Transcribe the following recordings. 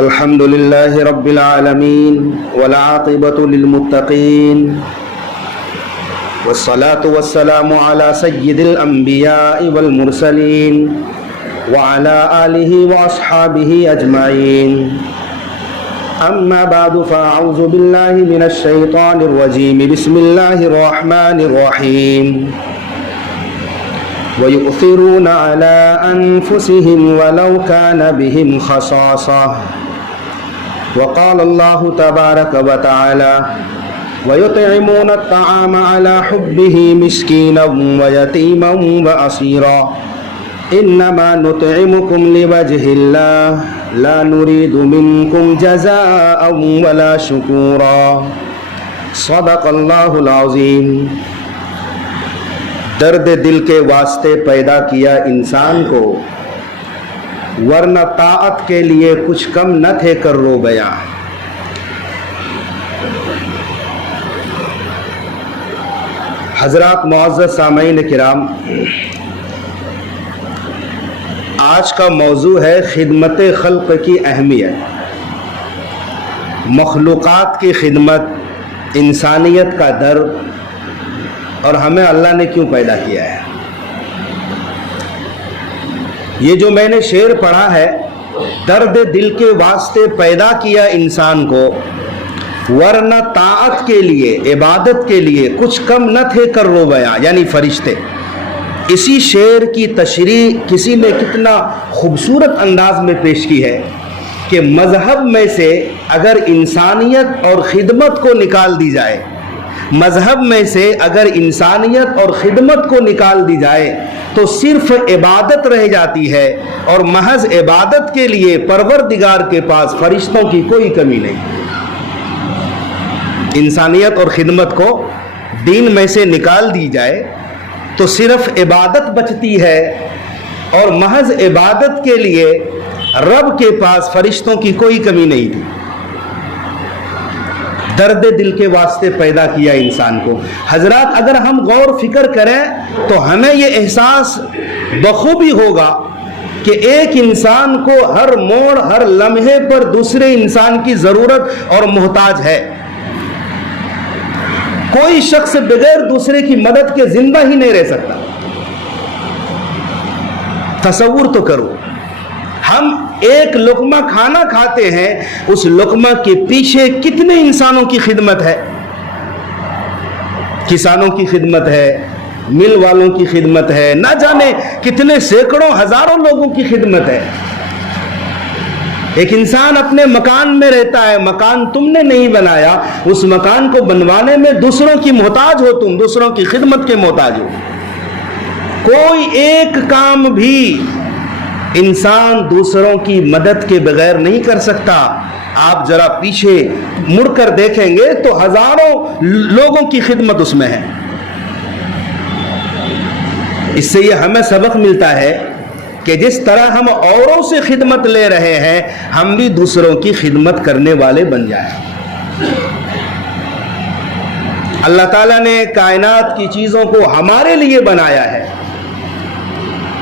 الحمد لله رب العالمين والعاقبة للمتقين والصلاة والسلام على سيد الأنبياء والمرسلين وعلى آله وأصحابه أجمعين. أما بعد فأعوذ بالله من الشيطان الرجيم. بسم الله الرحمن الرحيم. ويؤثرون على أنفسهم ولو كان بهم خصاصة. وقال الله تبارك وتعالى: ويطعمون الطعام على حبه مسكينا ويتيما وأسيرا إنما نطعمكم لوجه الله لا نريد منكم جزاء ولا شكورا. صدق اللہ العظیم. درد دل کے واسطے پیدا کیا انسان کو، ورنہ طاعت کے لیے کچھ کم نہ تھے کرو بیاں. حضرات معزز سامعین کرام، آج کا موضوع ہے خدمت خلق کی اہمیت. مخلوقات کی خدمت، انسانیت کا درد، اور ہمیں اللہ نے کیوں پیدا کیا ہے. یہ جو میں نے شعر پڑھا ہے، درد دل کے واسطے پیدا کیا انسان کو، ورنہ طاعت کے لیے، عبادت کے لیے کچھ کم نہ تھے کرو بیاں، یعنی فرشتے. اسی شعر کی تشریح کسی نے کتنا خوبصورت انداز میں پیش کی ہے کہ مذہب میں سے اگر انسانیت اور خدمت کو نکال دی جائے، مذہب میں سے اگر انسانیت اور خدمت کو نکال دی جائے تو صرف عبادت رہ جاتی ہے، اور محض عبادت کے لیے پروردگار کے پاس فرشتوں کی کوئی کمی نہیں. انسانیت اور خدمت کو دین میں سے نکال دی جائے تو صرف عبادت بچتی ہے، اور محض عبادت کے لیے رب کے پاس فرشتوں کی کوئی کمی نہیں تھی. درد دل کے واسطے پیدا کیا انسان کو. حضرات اگر ہم غور فکر کریں تو ہمیں یہ احساس بخوبی ہوگا کہ ایک انسان کو ہر موڑ، ہر لمحے پر دوسرے انسان کی ضرورت اور محتاج ہے. کوئی شخص بغیر دوسرے کی مدد کے زندہ ہی نہیں رہ سکتا. تصور تو کرو، ہم ایک لقمہ کھانا کھاتے ہیں، اس لقمہ کے پیچھے کتنے انسانوں کی خدمت ہے. کسانوں کی خدمت ہے، مل والوں کی خدمت ہے، نہ جانے کتنے سینکڑوں ہزاروں لوگوں کی خدمت ہے. ایک انسان اپنے مکان میں رہتا ہے، مکان تم نے نہیں بنایا، اس مکان کو بنوانے میں دوسروں کی محتاج ہو، تم دوسروں کی خدمت کے محتاج ہو. کوئی ایک کام بھی انسان دوسروں کی مدد کے بغیر نہیں کر سکتا. آپ ذرا پیچھے مڑ کر دیکھیں گے تو ہزاروں لوگوں کی خدمت اس میں ہے. اس سے یہ ہمیں سبق ملتا ہے کہ جس طرح ہم اوروں سے خدمت لے رہے ہیں، ہم بھی دوسروں کی خدمت کرنے والے بن جائیں. اللہ تعالیٰ نے کائنات کی چیزوں کو ہمارے لیے بنایا ہے.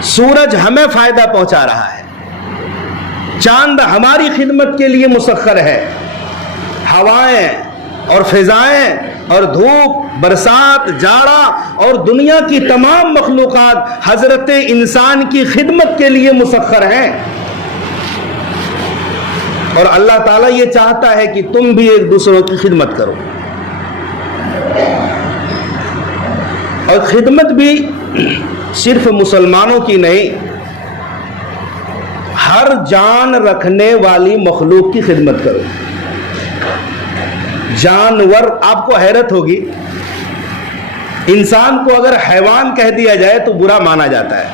سورج ہمیں فائدہ پہنچا رہا ہے، چاند ہماری خدمت کے لیے مسخر ہے، ہوائیں اور فضائیں اور دھوپ، برسات، جاڑا اور دنیا کی تمام مخلوقات حضرت انسان کی خدمت کے لیے مسخر ہیں. اور اللہ تعالیٰ یہ چاہتا ہے کہ تم بھی ایک دوسروں کی خدمت کرو. اور خدمت بھی صرف مسلمانوں کی نہیں، ہر جان رکھنے والی مخلوق کی خدمت کرو. جانور، آپ کو حیرت ہوگی، انسان کو اگر حیوان کہہ دیا جائے تو برا مانا جاتا ہے،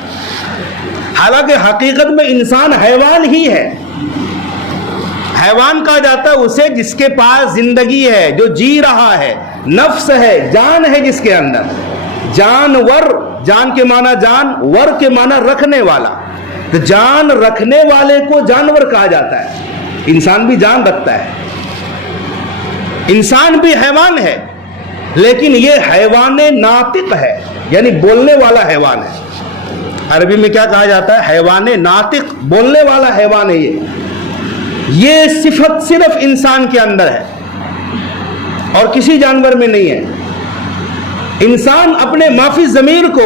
حالانکہ حقیقت میں انسان حیوان ہی ہے. حیوان کہا جاتا ہے اسے جس کے پاس زندگی ہے، جو جی رہا ہے، نفس ہے، جان ہے جس کے اندر. جانور، جان کے معنی جان، ور کے معنی رکھنے والا. تو جان رکھنے والے کو جانور کہا جاتا ہے. انسان بھی جان رکھتا ہے، انسان بھی حیوان ہے، لیکن یہ حیوان ناطق ہے، یعنی بولنے والا حیوان ہے. عربی میں کیا کہا جاتا ہے؟ حیوان ناطق، بولنے والا حیوان ہے یہ. یہ صفت صرف انسان کے اندر ہے اور کسی جانور میں نہیں ہے. انسان اپنے معافی ضمیر کو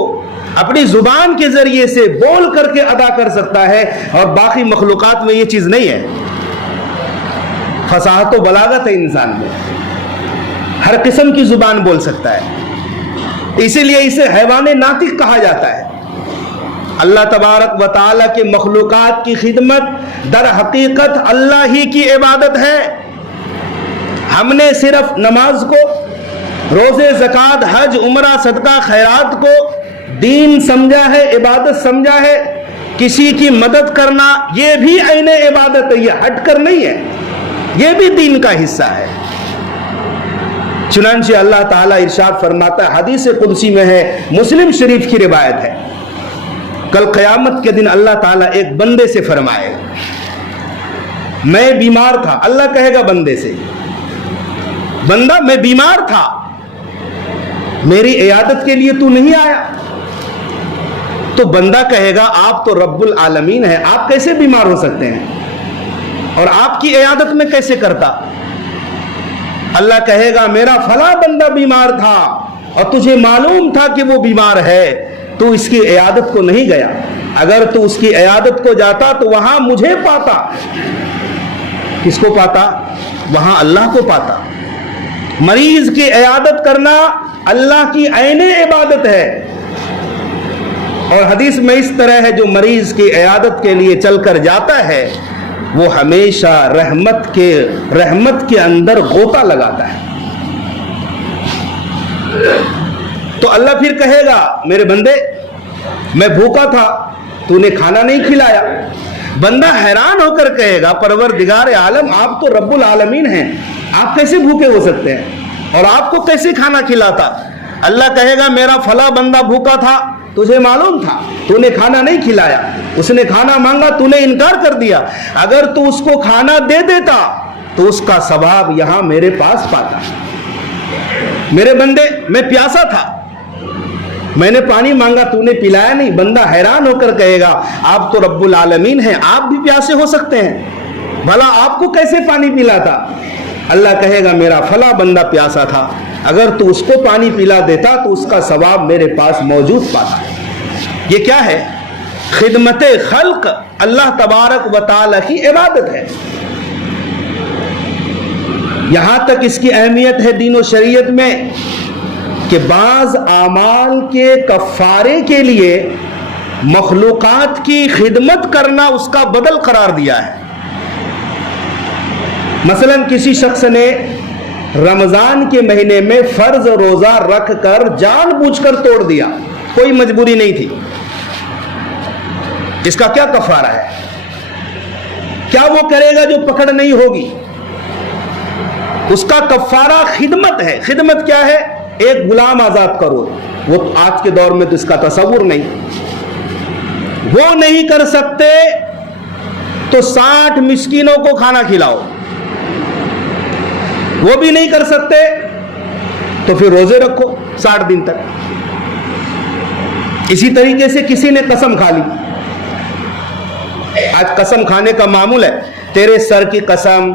اپنی زبان کے ذریعے سے بول کر کے ادا کر سکتا ہے اور باقی مخلوقات میں یہ چیز نہیں ہے. فصاحت و بلاغت ہے انسان میں, ہر قسم کی زبان بول سکتا ہے, اسی لیے اسے حیوان ناطق کہا جاتا ہے. اللہ تبارک و تعالیٰ کے مخلوقات کی خدمت در حقیقت اللہ ہی کی عبادت ہے. ہم نے صرف نماز کو, روزے, زکوٰۃ, حج, عمرہ, صدقہ, خیرات کو دین سمجھا ہے, عبادت سمجھا ہے. کسی کی مدد کرنا یہ بھی عین عبادت ہے, یہ ہٹ کر نہیں ہے, یہ بھی دین کا حصہ ہے. چنانچہ اللہ تعالیٰ ارشاد فرماتا ہے, حدیث قدسی میں ہے, مسلم شریف کی روایت ہے, کل قیامت کے دن اللہ تعالیٰ ایک بندے سے فرمائے, میں بیمار تھا. اللہ کہے گا بندے سے, بندہ میں بیمار تھا, میری عیادت کے لیے تو نہیں آیا. تو بندہ کہے گا آپ تو رب العالمین ہیں, آپ کیسے بیمار ہو سکتے ہیں اور آپ کی عیادت میں کیسے کرتا. اللہ کہے گا میرا فلاں بندہ بیمار تھا اور تجھے معلوم تھا کہ وہ بیمار ہے, تو اس کی عیادت کو نہیں گیا. اگر تو اس کی عیادت کو جاتا تو وہاں مجھے پاتا. کس کو پاتا؟ وہاں اللہ کو پاتا. مریض کی عیادت کرنا اللہ کی عین عبادت ہے. اور حدیث میں اس طرح ہے, جو مریض کی عیادت کے لیے چل کر جاتا ہے وہ ہمیشہ رحمت کے اندر غوطہ لگاتا ہے. تو اللہ پھر کہے گا میرے بندے میں بھوکا تھا, تو نے کھانا نہیں کھلایا. بندہ حیران ہو کر کہے گا پروردگار عالم آپ تو رب العالمین ہیں, آپ کیسے بھوکے ہو سکتے ہیں اور آپ کو کیسے کھانا کھلاتا. اللہ کہے گا میرا فلاں بندہ بھوکا تھا, تجھے معلوم تھا, تو نے کھانا نہیں کھلایا. اس نے کھانا مانگا, تو نے انکار کر دیا. اگر تو اس کو کھانا دے دیتا تو اس کا ثواب یہاں میرے پاس پاتا. میرے بندے میں پیاسا تھا, میں نے پانی مانگا, تو نے پلایا نہیں. بندہ حیران ہو کر کہے گا آپ تو رب العالمین ہیں, آپ بھی پیاسے ہو سکتے ہیں, بھلا آپ کو کیسے پانی پلاتا. اللہ کہے گا میرا فلاں بندہ پیاسا تھا, اگر تو اس کو پانی پلا دیتا تو اس کا ثواب میرے پاس موجود پاتا. یہ کیا ہے؟ خدمت خلق اللہ تبارک و تعالی کی عبادت ہے. یہاں تک اس کی اہمیت ہے دین و شریعت میں کہ بعض اعمال کے کفارے کے لیے مخلوقات کی خدمت کرنا اس کا بدل قرار دیا ہے. مثلا کسی شخص نے رمضان کے مہینے میں فرض روزہ رکھ کر جان بوجھ کر توڑ دیا, کوئی مجبوری نہیں تھی, اس کا کیا کفارہ ہے؟ کیا وہ کرے گا جو پکڑ نہیں ہوگی؟ اس کا کفارہ خدمت ہے. خدمت کیا ہے؟ ایک غلام آزاد کرو. وہ آج کے دور میں تو اس کا تصور نہیں. وہ نہیں کر سکتے تو 60 مسکینوں کو کھانا کھلاؤ. وہ بھی نہیں کر سکتے تو پھر روزے رکھو 60 دن تک. اسی طریقے سے کسی نے قسم کھا لی. آج قسم کھانے کا معمول ہے. تیرے سر کی قسم,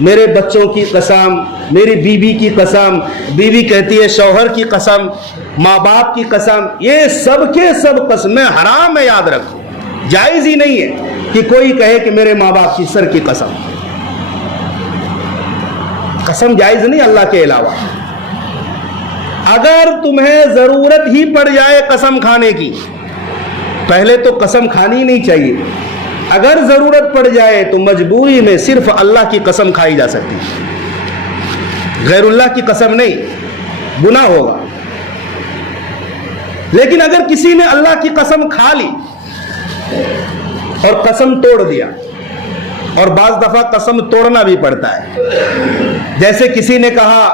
میرے بچوں کی قسم, میری بیوی کی قسم, بیوی کہتی ہے شوہر کی قسم, ماں باپ کی قسم, یہ سب کے سب قسمیں حرام ہے. یاد رکھو, جائز ہی نہیں ہے کہ کوئی کہے کہ میرے ماں باپ کی سر کی قسم. قسم جائز نہیں اللہ کے علاوہ. اگر تمہیں ضرورت ہی پڑ جائے قسم کھانے کی, پہلے تو قسم کھانی نہیں چاہیے. اگر ضرورت پڑ جائے تو مجبوری میں صرف اللہ کی قسم کھائی جا سکتی, غیر اللہ کی قسم نہیں, گناہ ہوگا. لیکن اگر کسی نے اللہ کی قسم کھا لی اور قسم توڑ دیا, اور بعض دفعہ قسم توڑنا بھی پڑتا ہے, جیسے کسی نے کہا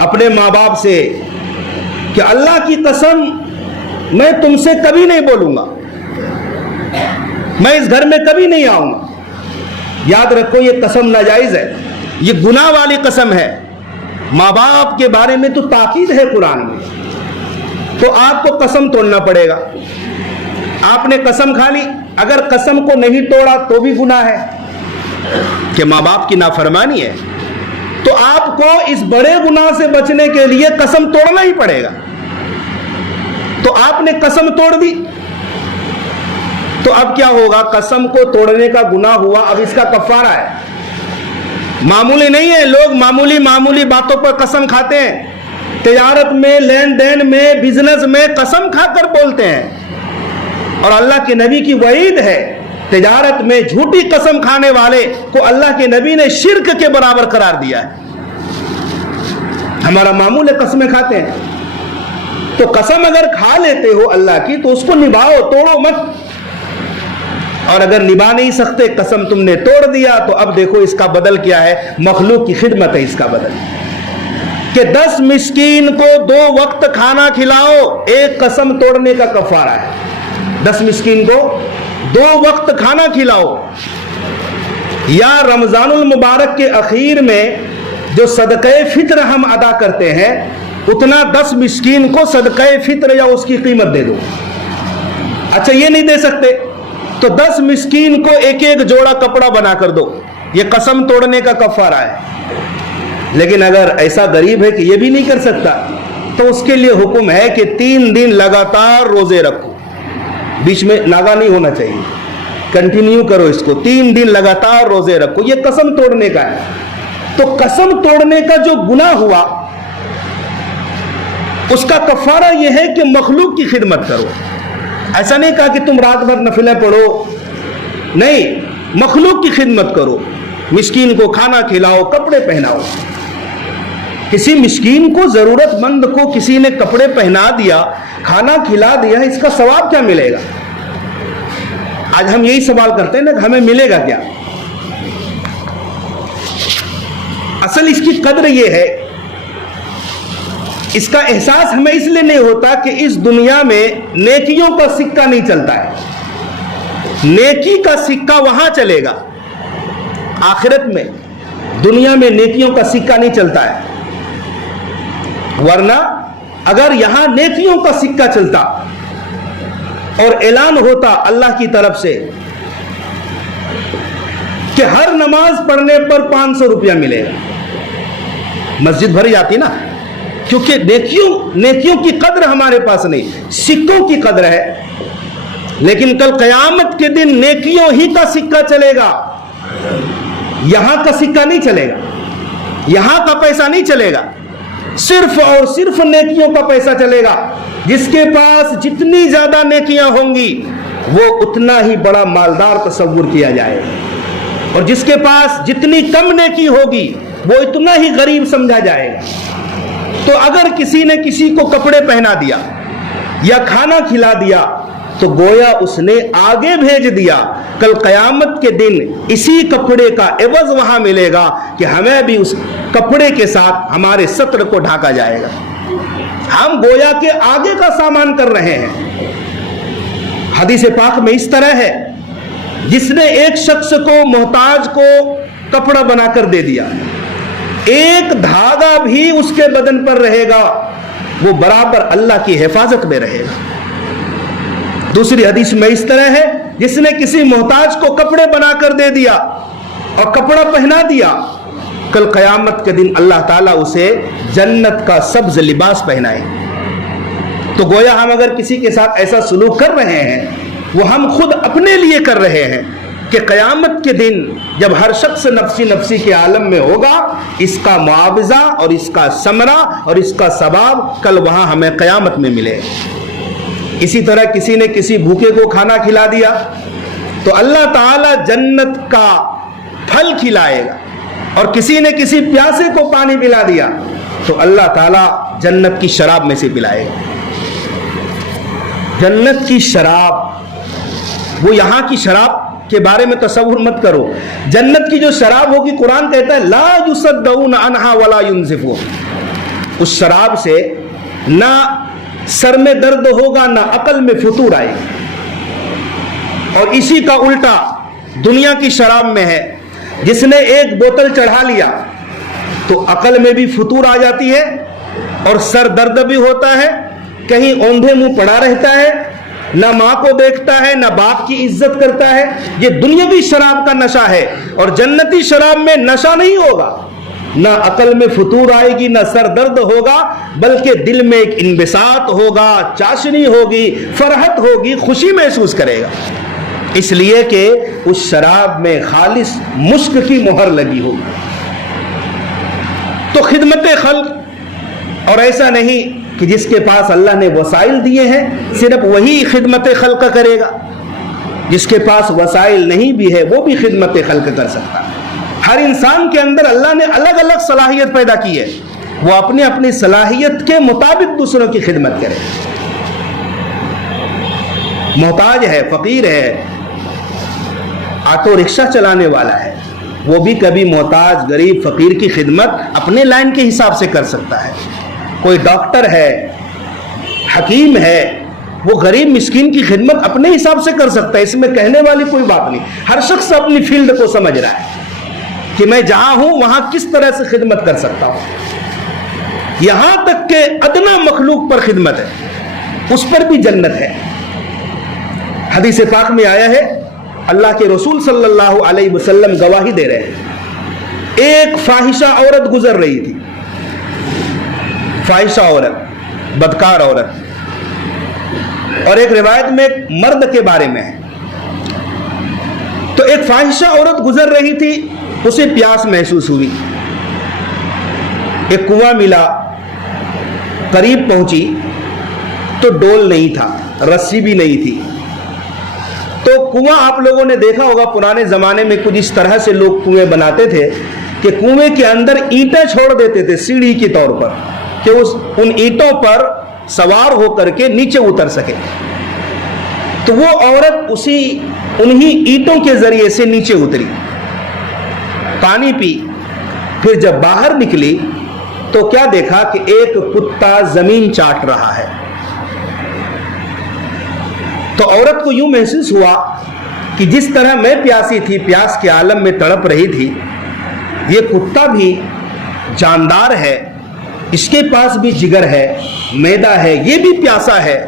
اپنے ماں باپ سے کہ اللہ کی قسم میں تم سے کبھی نہیں بولوں گا, میں اس گھر میں کبھی نہیں آؤں گا. یاد رکھو یہ قسم ناجائز ہے, یہ گناہ والی قسم ہے. ماں باپ کے بارے میں تو تاکید ہے قرآن میں, تو آپ کو قسم توڑنا پڑے گا. آپ نے قسم کھا لی, اگر قسم کو نہیں توڑا تو بھی گناہ ہے. کہ ماں باپ کی نافرمانی ہے، تو آپ کو اس بڑے گناہ سے بچنے کے لیے قسم توڑنا ہی پڑے گا. تو آپ نے قسم توڑ دی، تو اب کیا ہوگا؟ قسم کو توڑنے کا گناہ ہوا، اب اس کا کفارہ ہے. معمولی نہیں ہے، لوگ معمولی باتوں پر قسم کھاتے ہیں. تجارت میں، لین دین میں، بزنس میں قسم کھا کر بولتے ہیں. اور اللہ کے نبی کی وعید ہے، تجارت میں جھوٹی قسم کھانے والے کو اللہ کے نبی نے شرک کے برابر قرار دیا ہے. ہمارا معمول ہے قسمیں کھاتے ہیں. تو قسم اگر کھا لیتے ہو اللہ کی تو اس کو نبھاؤ، توڑو مت. اور اگر نبھا نہیں سکتے، قسم تم نے توڑ دیا، تو اب دیکھو اس کا بدل کیا ہے؟ مخلوق کی خدمت ہے اس کا بدل، کہ 10 مسکین کو 2 وقت کھانا کھلاؤ، ایک قسم توڑنے کا کفارہ ہے. 10 مسکین کو 2 وقت کھانا کھلاؤ. یا رمضان المبارک کے اخیر میں جو صدقہ فطر ہم ادا کرتے ہیں، اتنا 10 مسکین کو صدقہ فطر یا اس کی قیمت دے دو. اچھا یہ نہیں دے سکتے تو 10 مسکین کو ایک جوڑا کپڑا بنا کر دو، یہ قسم توڑنے کا کفارہ ہے. لیکن اگر ایسا غریب ہے کہ یہ بھی نہیں کر سکتا، تو اس کے لیے حکم ہے کہ 3 دن لگاتار روزے رکھو، بیچ میں ناغا نہیں ہونا چاہیے، کنٹینیو کرو اس کو. 3 دن لگاتار روزے رکھو، یہ قسم توڑنے کا ہے. تو قسم توڑنے کا جو گناہ ہوا، اس کا کفارہ یہ ہے کہ مخلوق کی خدمت کرو. ایسا نہیں کہا کہ تم رات بھر نفلیں پڑھو، نہیں، مخلوق کی خدمت کرو. مسکین کو کھانا کھلاؤ، کپڑے پہناؤ. کسی مسکین کو، ضرورت مند کو کسی نے کپڑے پہنا دیا، کھانا کھلا دیا، اس کا ثواب کیا ملے گا؟ آج ہم یہی سوال کرتے ہیں نا کہ ہمیں ملے گا کیا؟ اصل اس کی قدر یہ ہے، اس کا احساس ہمیں اس لیے نہیں ہوتا کہ اس دنیا میں نیکیوں کا سکہ نہیں چلتا ہے. نیکی کا سکہ وہاں چلے گا، آخرت میں. دنیا میں نیکیوں کا سکہ نہیں چلتا ہے. ورنہ اگر یہاں نیکیوں کا سکہ چلتا اور اعلان ہوتا اللہ کی طرف سے کہ ہر نماز پڑھنے پر 500 روپیہ ملے گا، مسجد بھر جاتی نا. کیونکہ نیکیوں کی قدر ہمارے پاس نہیں، سکوں کی قدر ہے. لیکن کل قیامت کے دن نیکیوں ہی کا سکہ چلے گا، یہاں کا سکہ نہیں چلے گا، یہاں کا پیسہ نہیں چلے گا. صرف اور صرف نیکیوں کا پیسہ چلے گا. جس کے پاس جتنی زیادہ نیکیاں ہوں گی وہ اتنا ہی بڑا مالدار تصور کیا جائے گا، اور جس کے پاس جتنی کم نیکی ہوگی وہ اتنا ہی غریب سمجھا جائے گا. تو اگر کسی نے کسی کو کپڑے پہنا دیا یا کھانا کھلا دیا تو گویا اس نے آگے بھیج دیا، کل قیامت کے دن اسی کپڑے کا عوض وہاں ملے گا کہ ہمیں بھی اس کپڑے کے ساتھ ہمارے ستر کو ڈھانکا جائے گا. ہم گویا کے آگے کا سامان کر رہے ہیں. حدیث پاک میں اس طرح ہے، جس نے ایک شخص کو، محتاج کو کپڑا بنا کر دے دیا، ایک دھاگا بھی اس کے بدن پر رہے گا، وہ برابر اللہ کی حفاظت میں رہے گا. دوسری حدیث میں اس طرح ہے، جس نے کسی محتاج کو کپڑے بنا کر دے دیا اور کپڑا پہنا دیا، کل قیامت کے دن اللہ تعالیٰ اسے جنت کا سبز لباس پہنائے. تو گویا ہم اگر کسی کے ساتھ ایسا سلوک کر رہے ہیں، وہ ہم خود اپنے لیے کر رہے ہیں کہ قیامت کے دن جب ہر شخص نفسی نفسی کے عالم میں ہوگا، اس کا معاوضہ اور اس کا ثمرہ اور اس کا ثواب کل وہاں ہمیں قیامت میں ملے. اسی طرح کسی نے کسی بھوکے کو کھانا کھلا دیا تو اللہ تعالیٰ جنت کا پھل کھلائے گا، اور کسی نے کسی پیاسے کو پانی پلا دیا تو اللہ تعالیٰ جنت کی شراب میں سے پلائے گا. جنت کی شراب، وہ یہاں کی شراب کے بارے میں تصور مت کرو. جنت کی جو شراب ہوگی، قرآن کہتا ہے لا یصدعون عنہا ولا ینزفون. اس شراب سے نہ سر میں درد ہوگا، نہ عقل میں فتور آئے گا. اور اسی کا الٹا دنیا کی شراب میں ہے، جس نے ایک بوتل چڑھا لیا تو عقل میں بھی فتور آ جاتی ہے اور سر درد بھی ہوتا ہے، کہیں اوندھے منہ پڑا رہتا ہے نہ ماں کو دیکھتا ہے، نہ باپ کی عزت کرتا ہے. یہ دنیاوی شراب کا نشہ ہے. اور جنتی شراب میں نشہ نہیں ہوگا، نہ عقل میں فطور آئے گی، نہ سر درد ہوگا، بلکہ دل میں ایک انبساط ہوگا، چاشنی ہوگی، فرحت ہوگی، خوشی محسوس کرے گا، اس لیے کہ اس شراب میں خالص مشک کی مہر لگی ہوگی. تو خدمت خلق، اور ایسا نہیں کہ جس کے پاس اللہ نے وسائل دیے ہیں صرف وہی خدمت خلق کرے گا، جس کے پاس وسائل نہیں بھی ہے وہ بھی خدمت خلق کر سکتا ہے. ہر انسان کے اندر اللہ نے الگ الگ صلاحیت پیدا کی ہے، وہ اپنی اپنی صلاحیت کے مطابق دوسروں کی خدمت کرے. محتاج ہے، فقیر ہے، آٹو رکشہ چلانے والا ہے، وہ بھی کبھی محتاج غریب فقیر کی خدمت اپنے لائن کے حساب سے کر سکتا ہے. کوئی ڈاکٹر ہے، حکیم ہے، وہ غریب مسکین کی خدمت اپنے حساب سے کر سکتا ہے، اس میں کہنے والی کوئی بات نہیں. ہر شخص اپنی فیلڈ کو سمجھ رہا ہے کہ میں جہاں ہوں وہاں کس طرح سے خدمت کر سکتا ہوں. یہاں تک کہ ادنا مخلوق پر خدمت ہے، اس پر بھی جنت ہے. حدیث پاک میں آیا ہے، اللہ کے رسول صلی اللہ علیہ وسلم گواہی دے رہے ہیں. ایک فاحشہ عورت گزر رہی تھی، فاحشہ عورت، بدکار عورت، اور ایک روایت میں ایک مرد کے بارے میں ہے. تو ایک فاحشہ عورت گزر رہی تھی، اسے پیاس محسوس ہوئی، ایک کنواں ملا، قریب پہنچی تو ڈول نہیں تھا، رسی بھی نہیں تھی. تو کنواں آپ لوگوں نے دیکھا ہوگا، پرانے زمانے میں کچھ اس طرح سے لوگ کنویں بناتے تھے کہ کنویں کے اندر اینٹیں چھوڑ دیتے تھے سیڑھی کے طور پر، کہ ان اینٹوں پر سوار ہو کر کے نیچے اتر سکے. تو وہ عورت انہی اینٹوں کے ذریعے سے نیچے اتری، پانی پی. پھر جب باہر نکلی تو کیا دیکھا کہ ایک کتا زمین چاٹ رہا ہے. تو عورت کو یوں محسوس ہوا کہ جس طرح میں پیاسی تھی، پیاس کے عالم میں تڑپ رہی تھی، یہ کتا بھی جاندار ہے، اس کے پاس بھی جگر ہے، معدہ ہے، یہ بھی پیاسا ہے،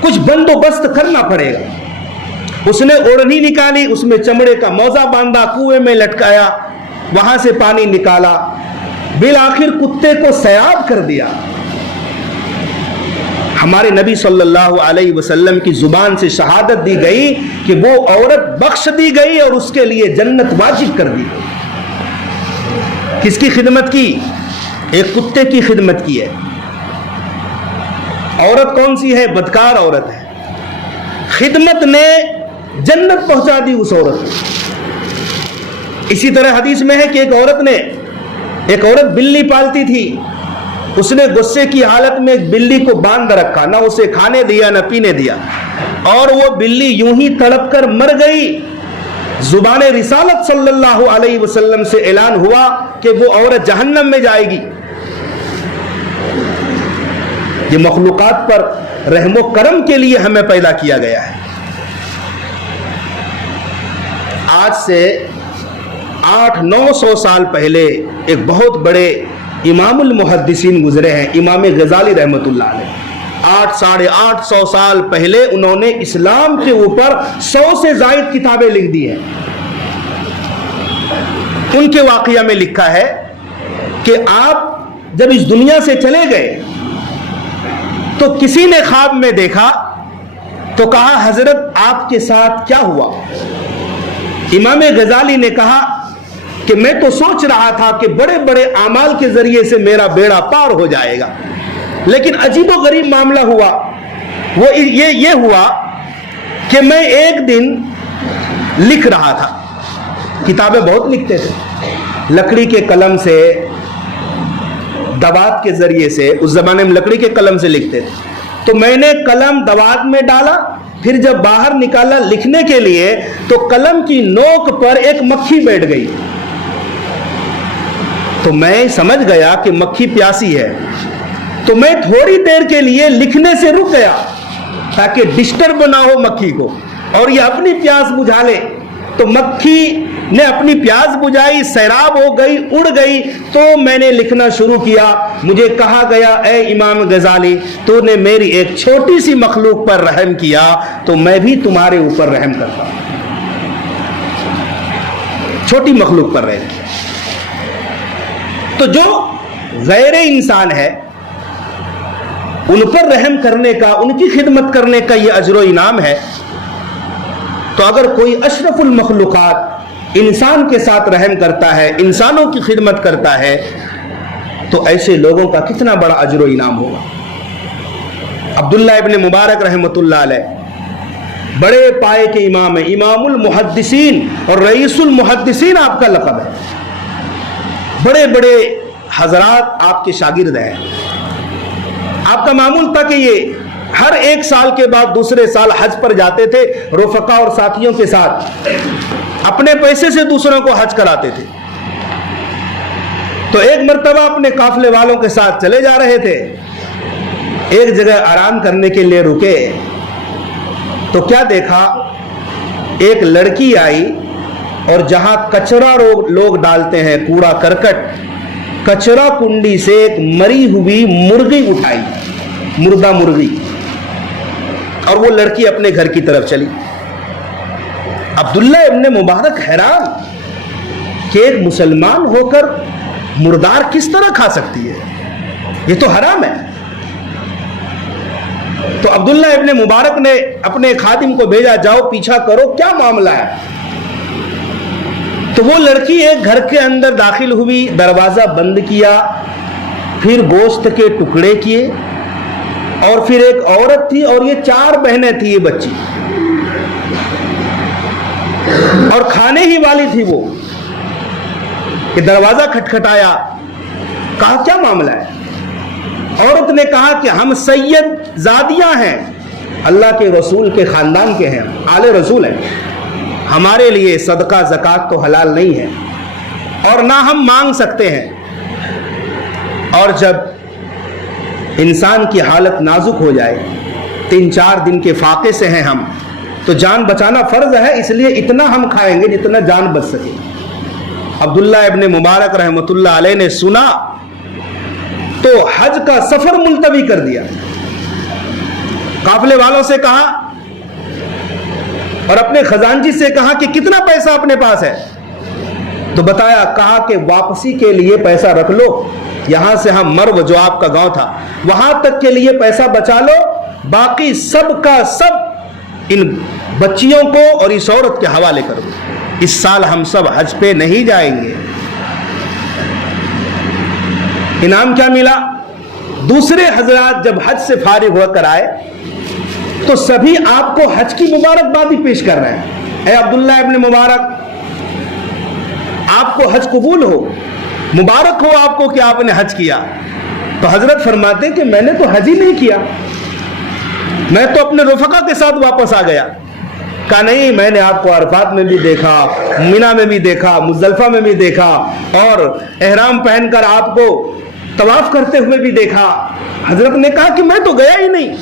کچھ بندوبست کرنا پڑے گا. اس نے اوڑھنی نکالی، اس میں چمڑے کا موزہ باندھا، کنویں میں لٹکایا، وہاں سے پانی نکالا، بالآخر کتے کو سیراب کر دیا. ہمارے نبی صلی اللہ علیہ وسلم کی زبان سے شہادت دی گئی کہ وہ عورت بخش دی گئی اور اس کے لیے جنت واجب کر دی. کس کی خدمت کی؟ ایک کتے کی خدمت کی ہے. عورت کون سی ہے؟ بدکار عورت ہے. خدمت نے جنت پہنچا دی اس عورت کو. اسی طرح حدیث میں ہے کہ ایک عورت بلی پالتی تھی، اس نے غصے کی حالت میں ایک بلی کو باندھ رکھا، نہ اسے کھانے دیا نہ پینے دیا، اور وہ بلی یوں ہی تڑپ کر مر گئی. زبان رسالت صلی اللہ علیہ وسلم سے اعلان ہوا کہ وہ عورت جہنم میں جائے گی. یہ مخلوقات پر رحم و کرم کے لیے ہمیں پیدا کیا گیا ہے. آج سے 800-900 سال پہلے ایک بہت بڑے امام المحدثین گزرے ہیں، امام غزالی رحمۃ اللہ علیہ. 800-850 سال پہلے انہوں نے اسلام کے اوپر 100 سے زائد کتابیں لکھ دی ہیں. ان کے واقعہ میں لکھا ہے کہ آپ جب اس دنیا سے چلے گئے تو کسی نے خواب میں دیکھا تو کہا حضرت آپ کے ساتھ کیا ہوا؟ امام غزالی نے کہا کہ میں تو سوچ رہا تھا کہ بڑے بڑے اعمال کے ذریعے سے میرا بیڑا پار ہو جائے گا، لیکن عجیب و غریب معاملہ ہوا. وہ یہ ہوا کہ میں ایک دن لکھ رہا تھا، کتابیں بہت لکھتے تھے، لکڑی کے قلم سے، دوات کے ذریعے سے. اس زمانے میں لکڑی کے قلم سے لکھتے تھے. تو میں نے قلم دوات میں ڈالا، پھر جب باہر نکالا لکھنے کے لیے تو قلم کی نوک پر ایک مکھی بیٹھ گئی. تو میں سمجھ گیا کہ مکھی پیاسی ہے، تو میں تھوڑی دیر کے لیے لکھنے سے رک گیا تاکہ ڈسٹرب نہ ہو مکھی کو اور یہ اپنی پیاس بجھا لے. تو مکھی نے اپنی پیاس بجھائی، سیراب ہو گئی، اڑ گئی، تو میں نے لکھنا شروع کیا۔ مجھے کہا گیا اے امام غزالی، تو نے میری ایک چھوٹی سی مخلوق پر رحم کیا تو میں بھی تمہارے اوپر رحم کرتا ہوں۔ چھوٹی مخلوق پر رحم کیا۔ تو جو غیر انسان ہے ان پر رحم کرنے کا، ان کی خدمت کرنے کا یہ اجر و انعام ہے، تو اگر کوئی اشرف المخلوقات انسان کے ساتھ رحم کرتا ہے، انسانوں کی خدمت کرتا ہے، تو ایسے لوگوں کا کتنا بڑا اجر و انعام ہوگا۔ عبداللہ ابن مبارک رحمۃ اللہ علیہ بڑے پائے کے امام ہیں، امام المحدثین اور رئیس المحدثین آپ کا لقب ہے۔ بڑے بڑے حضرات آپ کے شاگرد ہیں۔ آپ کا معمول تھا کہ یہ ہر ایک سال کے بعد دوسرے سال حج پر جاتے تھے، رفقا اور ساتھیوں کے ساتھ اپنے پیسے سے دوسروں کو حج کراتے تھے۔ تو ایک مرتبہ اپنے قافلے والوں کے ساتھ چلے جا رہے تھے، ایک جگہ آرام کرنے کے لیے رکے تو کیا دیکھا، ایک لڑکی آئی اور جہاں کچرا لوگ ڈالتے ہیں، کوڑا کرکٹ، کچرا کنڈی سے ایک مری ہوئی مرغی اٹھائی، مردہ مرغی، اور وہ لڑکی اپنے گھر کی طرف چلی۔ عبداللہ ابن مبارک حیران کہ ایک مسلمان ہو کر مردار کس طرح کھا سکتی ہے، یہ تو حرام ہے۔ تو عبداللہ ابن مبارک نے اپنے خادم کو بھیجا، جاؤ پیچھا کرو کیا معاملہ ہے۔ تو وہ لڑکی ایک گھر کے اندر داخل ہوئی، دروازہ بند کیا، پھر گوشت کے ٹکڑے کیے، اور پھر ایک عورت تھی اور یہ 4 بہنیں تھی، یہ بچی، اور کھانے ہی والی تھی وہ، کہ دروازہ کھٹکھٹایا، کہا کیا معاملہ ہے۔ عورت نے کہا کہ ہم سید زادیاں ہیں، اللہ کے رسول کے خاندان کے ہیں، آل رسول ہیں، ہمارے لیے صدقہ زکوٰۃ تو حلال نہیں ہے اور نہ ہم مانگ سکتے ہیں، اور جب انسان کی حالت نازک ہو جائے، 3-4 دن کے فاقے سے ہیں ہم، تو جان بچانا فرض ہے، اس لیے اتنا ہم کھائیں گے جتنا جان بچ سکے۔ عبداللہ ابن مبارک رحمۃ اللہ علیہ نے سنا تو حج کا سفر ملتوی کر دیا، قافلے والوں سے کہا اور اپنے خزانچی سے کہا کہ کتنا پیسہ اپنے پاس ہے، تو بتایا، کہا کہ واپسی کے لیے پیسہ رکھ لو، یہاں سے ہم مرو جو آپ کا گاؤں تھا وہاں تک کے لیے پیسہ بچا لو، باقی سب کا سب ان بچیوں کو اور اس عورت کے حوالے کر دو، اس سال ہم سب حج پہ نہیں جائیں گے۔ انعام کیا ملا؟ دوسرے حضرات جب حج سے فارغ ہو کر آئے تو سبھی آپ کو حج کی مبارکبادی پیش کر رہے ہیں، اے عبداللہ ابن مبارک، آپ کو حج قبول ہو، مبارک ہو آپ کو کہ آپ نے حج کیا۔ تو حضرت فرماتے کہ میں نے تو حج ہی نہیں کیا، میں تو اپنے رفقا کے ساتھ واپس آ گیا۔ کہا نہیں، میں نے آپ کو عرفات میں بھی دیکھا، مینا میں بھی دیکھا، مزدلفہ میں بھی دیکھا، اور احرام پہن کر آپ کو طواف کرتے ہوئے بھی دیکھا۔ حضرت نے کہا کہ میں تو گیا ہی نہیں،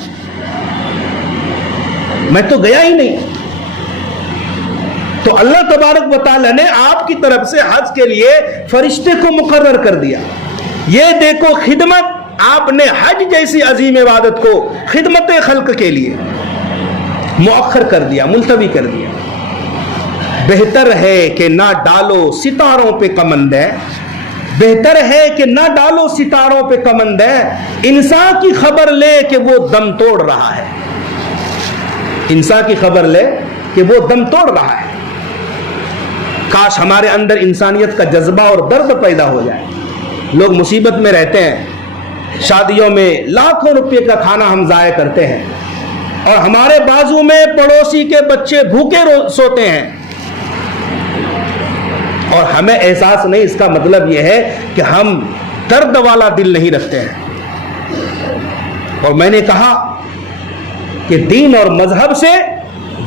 میں تو گیا ہی نہیں۔ تو اللہ تبارک و تعالی نے آپ کی طرف سے حج کے لیے فرشتے کو مقرر کر دیا۔ یہ دیکھو خدمت، آپ نے حج جیسی عظیم عبادت کو خدمت خلق کے لیے مؤخر کر دیا، ملتوی کر دیا۔ بہتر ہے کہ نہ ڈالو ستاروں پہ کمند ہے، بہتر ہے کہ نہ ڈالو ستاروں پہ کمند ہے، انسان کی خبر لے کہ وہ دم توڑ رہا ہے، انسان کی خبر لے کہ وہ دم توڑ رہا ہے۔ کاش ہمارے اندر انسانیت کا جذبہ اور درد پیدا ہو جائے۔ لوگ مصیبت میں رہتے ہیں، شادیوں میں لاکھوں روپے کا کھانا ہم ضائع کرتے ہیں، اور ہمارے بازو میں پڑوسی کے بچے بھوکے سوتے ہیں، اور ہمیں احساس نہیں۔ اس کا مطلب یہ ہے کہ ہم درد والا دل نہیں رکھتے ہیں۔ اور میں نے کہا کہ دین اور مذہب سے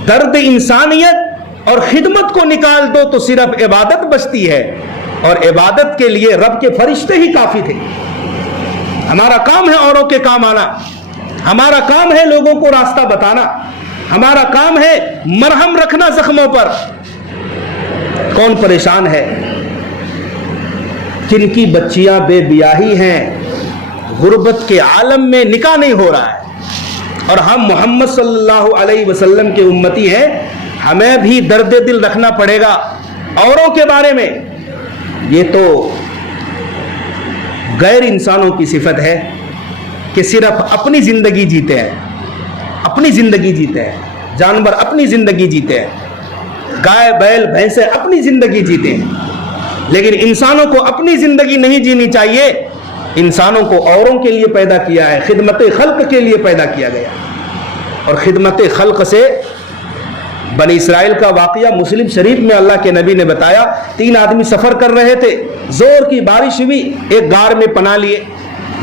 درد انسانیت اور خدمت کو نکال دو تو صرف عبادت بچتی ہے، اور عبادت کے لیے رب کے فرشتے ہی کافی تھے۔ ہمارا کام ہے اوروں کے کام آنا، ہمارا کام ہے لوگوں کو راستہ بتانا، ہمارا کام ہے مرہم رکھنا زخموں پر، کون پریشان ہے؟ جن کی بچیاں بے بیاہی ہیں، غربت کے عالم میں نکاح نہیں ہو رہا ہے، اور ہم محمد صلی اللہ علیہ وسلم کے امتی ہیں، ہمیں بھی درد دل رکھنا پڑے گا اوروں کے بارے میں۔ یہ تو غیر انسانوں کی صفت ہے کہ صرف اپنی زندگی جیتے ہیں، اپنی زندگی جیتے ہیں، جانور اپنی زندگی جیتے ہیں، گائے بیل بھینسیں اپنی زندگی جیتے ہیں، لیکن انسانوں کو اپنی زندگی نہیں جینی چاہیے۔ انسانوں کو اوروں کے لیے پیدا کیا ہے، خدمت خلق کے لیے پیدا کیا گیا، اور خدمت خلق سے بنی اسرائیل کا واقعہ مسلم شریف میں اللہ کے نبی نے بتایا۔ 3 آدمی سفر کر رہے تھے، زور کی بارش ہوئی، ایک غار میں پناہ لیے،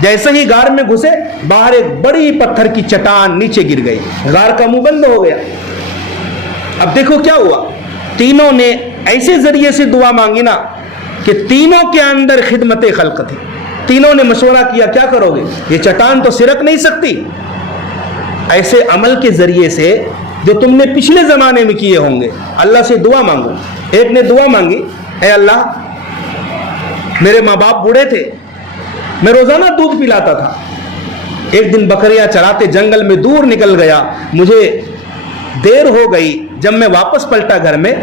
جیسے ہی غار میں گھسے باہر ایک بڑی پتھر کی چٹان نیچے گر گئی، غار کا منہ بند ہو گیا۔ اب دیکھو کیا ہوا، تینوں نے ایسے ذریعے سے دعا مانگی نا کہ تینوں کے اندر خدمت خلق تھی۔ تینوں نے مشورہ کیا کیا کرو گے، یہ چٹان تو سرک نہیں سکتی، ایسے عمل کے ذریعے سے جو تم نے پچھلے زمانے میں کیے ہوں گے اللہ سے دعا مانگو۔ ایک نے دعا مانگی، اے اللہ میرے ماں باپ بوڑھے تھے، میں روزانہ دودھ پلاتا تھا، ایک دن بکریاں چراتے جنگل میں دور نکل گیا، مجھے دیر ہو گئی، جب میں واپس پلٹا گھر میں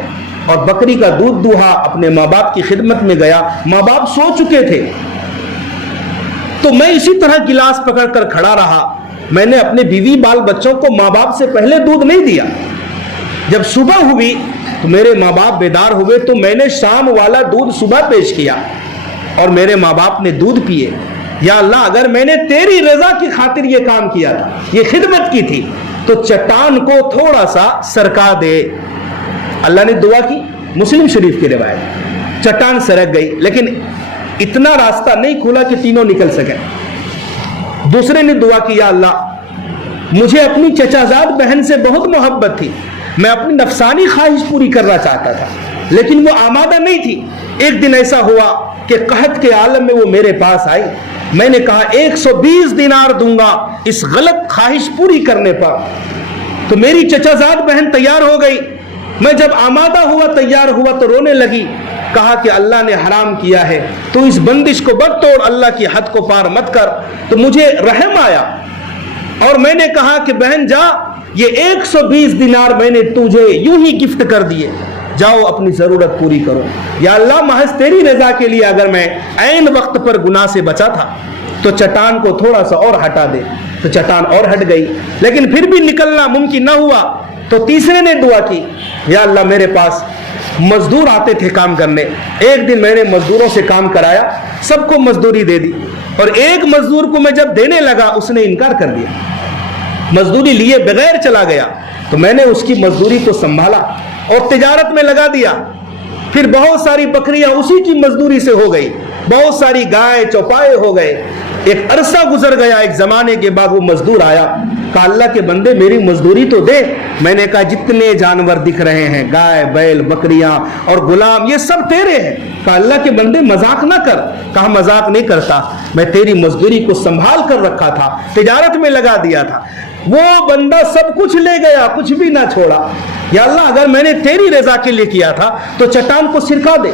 اور بکری کا دودھ دوہا، اپنے ماں باپ کی خدمت میں گیا، ماں باپ سو چکے تھے، تو میں اسی طرح گلاس پکڑ کر کھڑا رہا، میں نے اپنے بیوی بال بچوں کو ماں باپ سے پہلے دودھ نہیں دیا۔ جب صبح ہوئی تو میرے ماں باپ بیدار ہوئے تو میں نے شام والا دودھ صبح پیش کیا اور میرے ماں باپ نے دودھ پیے۔ یا اللہ اگر میں نے تیری رضا کی خاطر یہ کام کیا تھا، یہ خدمت کی تھی، تو چٹان کو تھوڑا سا سرکا دے۔ اللہ نے دعا کی، مسلم شریف کی روایت، چٹان سرک گئی، لیکن اتنا راستہ نہیں کھلا کہ تینوں نکل سکے۔ دوسرے نے دعا کی، یا اللہ مجھے اپنی چچا زاد بہن سے بہت محبت تھی، میں اپنی نفسانی خواہش پوری کرنا چاہتا تھا لیکن وہ آمادہ نہیں تھی۔ ایک دن ایسا ہوا کہ قحط کے عالم میں وہ میرے پاس آئی، میں نے کہا 120 دینار دوں گا اس غلط خواہش پوری کرنے پر، تو میری چچا زاد بہن تیار ہو گئی۔ میں جب آمادہ ہوا، تیار ہوا تو رونے لگی، کہا کہ اللہ نے حرام کیا ہے، تو اس بندش کو بد توڑ، اللہ کی حد کو پار مت کر۔ تو مجھے رحم آیا اور میں نے کہا کہ بہن جا، یہ 120 دینار میں نے تجھے یوں ہی گفٹ کر دیے، جاؤ اپنی ضرورت پوری کرو۔ یا اللہ محض تیری رضا کے لیے اگر میں عین وقت پر گناہ سے بچا تھا تو چٹان کو تھوڑا سا اور ہٹا دے، تو چٹان اور ہٹ گئی، لیکن پھر بھی نکلنا ممکن نہ ہوا۔ تو تیسرے نے دعا کی، یا اللہ میرے پاس مزدور آتے تھے کام کرنے، ایک دن میں نے مزدوروں سے کام کرایا، سب کو مزدوری دے دی، اور ایک مزدور کو میں جب دینے لگا اس نے انکار کر دیا، مزدوری لیے بغیر چلا گیا، تو میں نے اس کی مزدوری کو سنبھالا اور تجارت میں لگا دیا۔ پھر بہت ساری بکریاں اسی کی مزدوری سے ہو گئی، بہت ساری گائے چوپائے ہو گئے۔ ایک عرصہ گزر گیا، ایک زمانے کے بعد وہ مزدور آیا، کہا اللہ کے بندے میری مزدوری تو دے۔ میں نے کہا جتنے جانور دکھ رہے ہیں، گائے بیل بکریاں اور غلام، یہ سب تیرے ہیں۔ کہا اللہ کے بندے مذاق نہ کر۔ کہا مذاق نہیں کرتا، میں تیری مزدوری کو سنبھال کر رکھا تھا، تجارت میں لگا دیا تھا۔ وہ بندہ سب کچھ لے گیا، کچھ بھی نہ چھوڑا۔ یا اللہ اگر میں نے تیری رضا کے لیے کیا تھا تو چٹان کو سرکا دے۔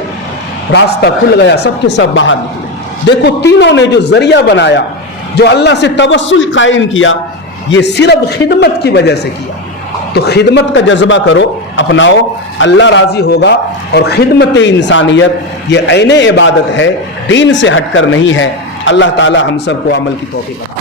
راستہ کھل گیا، سب کے سب باہر نکلے۔ دیکھو تینوں نے جو ذریعہ بنایا، جو اللہ سے توسل قائم کیا، یہ صرف خدمت کی وجہ سے کیا۔ تو خدمت کا جذبہ کرو، اپناؤ، اللہ راضی ہوگا۔ اور خدمت انسانیت یہ عین عبادت ہے، دین سے ہٹ کر نہیں ہے۔ اللہ تعالی ہم سب کو عمل کی توفیق عطا فرمائے۔